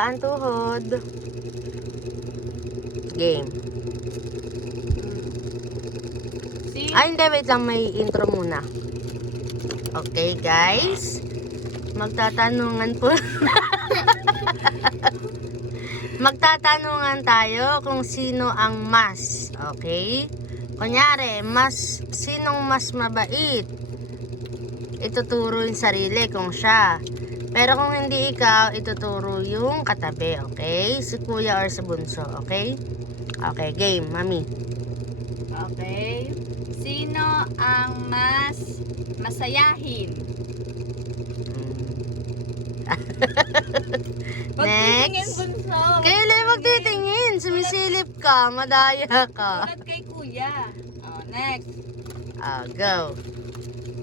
Ang tuhod. Game. Ay, hindi. Wait lang. May intro muna. Okay, guys. Magtatanungan po. Magtatanungan tayo kung sino ang mas. Okay? Kunyari, sinong mas mabait? Ituturo yung sarili kung siya. Pero kung hindi ikaw, ituturo yung katabi, okay? Si kuya or si bunso, okay? Okay, game, mami. Okay. Sino ang mas masayahin? Next. Bunso. Kailan magtitingin? Sumisilip ka, madaya ka. Tulad kay kuya. Oh, next. Go.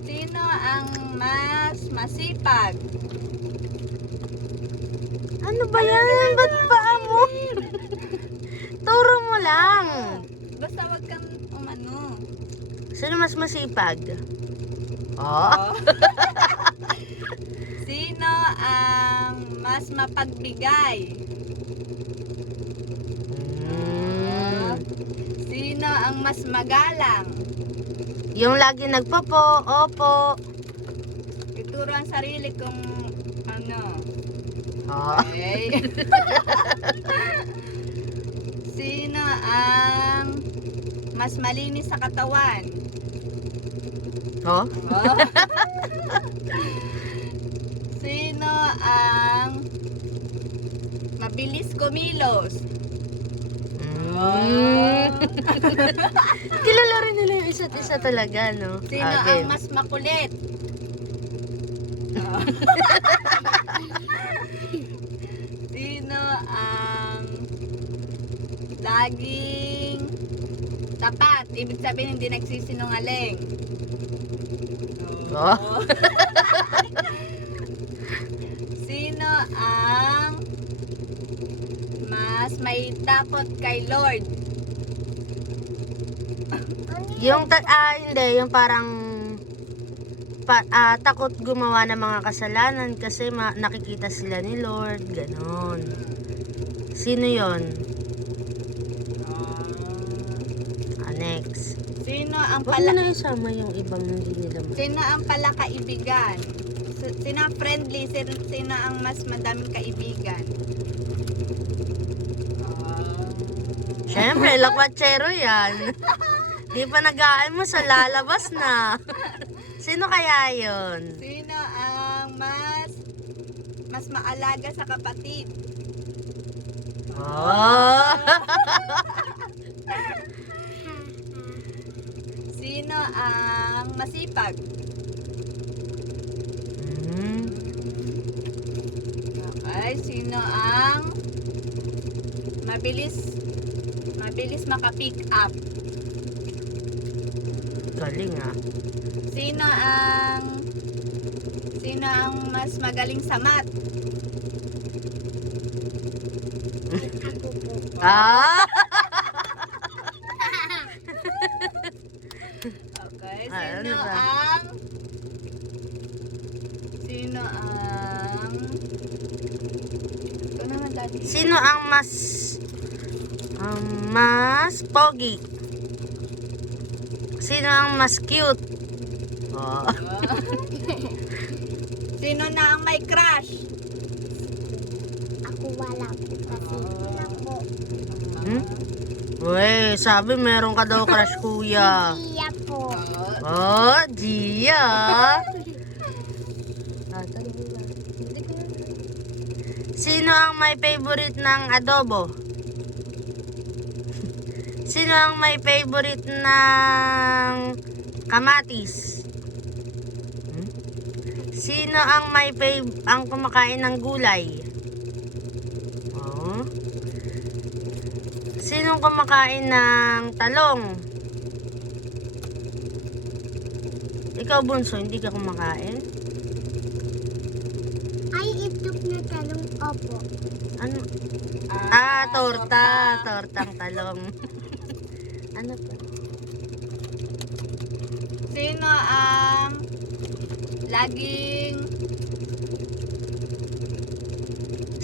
Sino ang mas masipag? Ano ba yan? Ba't paa mo? Turo mo lang. Basta wag kang umano. Sino mas masipag? Oh. Sino ang mas mapagbigay? Sino ang mas magalang? Yung lagi nagpopo, opo. Ituro ang sarili kung ano. Oh. Okay. Sino ang mas malinis sa katawan? Oh. Oh. Sino ang mabilis kumilos? Kilala rin nila yung isa't isa talaga, no? Sino ang mas makulit? Oh. Sino ang laging tapat? Ibig sabihin hindi nagsisinungaling. Oh. Sino ang mas may takot kay Lord? Hindi, yung parang takot gumawa ng mga kasalanan kasi nakikita sila ni Lord, ganon. Sino yon? Next. Sino ang Huwag mo na isama yung ibang hindi nila Sino ang palakaibigan? Sino ang friendly? Sino ang mas madaming kaibigan? Siyempre, lakwatsero yan. Di pa nag-aan mo sa lalabas na. Sino kaya yon? Sino ang mas maalaga sa kapatid? Oh. Sino ang masipag? Okay, sino ang mabilis maka-pick up? Galing ah. Sino ang mas magaling sa math? Ah! Okay, Ano ba? Ito naman daddy. Sino ang mas pogi? Sino ang mas cute? Oh. Sino na ang may crush? Ako wala po kasi ako. Uy, sabi meron ka daw crush, kuya. Iya po. Oh, Gia. Sino ang may favorite ng adobo? Sino ang may favorite ng kamatis? Sino ang ang kumakain ng gulay? Oh. Sino kumakain ng talong? Ikaw, bunso, hindi ka kumakain? Ay, itlog na talong opo. Ano? Tortang talong. Ano pa? Sino ang laging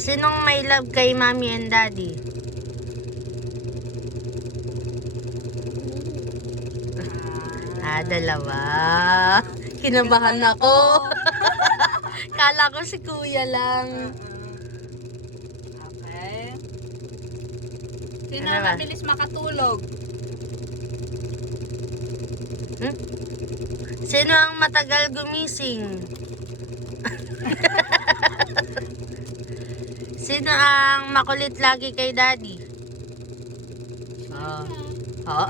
Sinong may love kay mommy and daddy? Dalawa. Kinabahan ako. Kala ko si kuya lang. Okay. Sino Ano ang ba? mabilis makatulog? Sino ang matagal gumising? Sino ang makulit lagi kay daddy? Oh.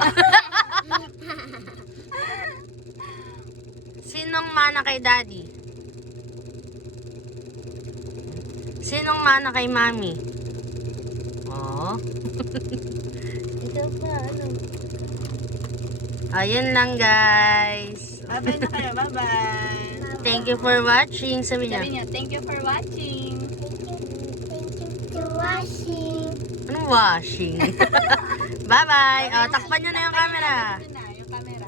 Sinong mana kay daddy? Sinong mana kay mami? Oh. Ikaw pa, ano? Ayun lang, guys. Bye-bye na kayo. Bye-bye. Thank you for watching. Sabi niya. Sabi niyo, thank you for watching. Thank you for watching. Anong washing? Bye-bye. Oh, takpan nyo na yung camera. Ito na, yung camera.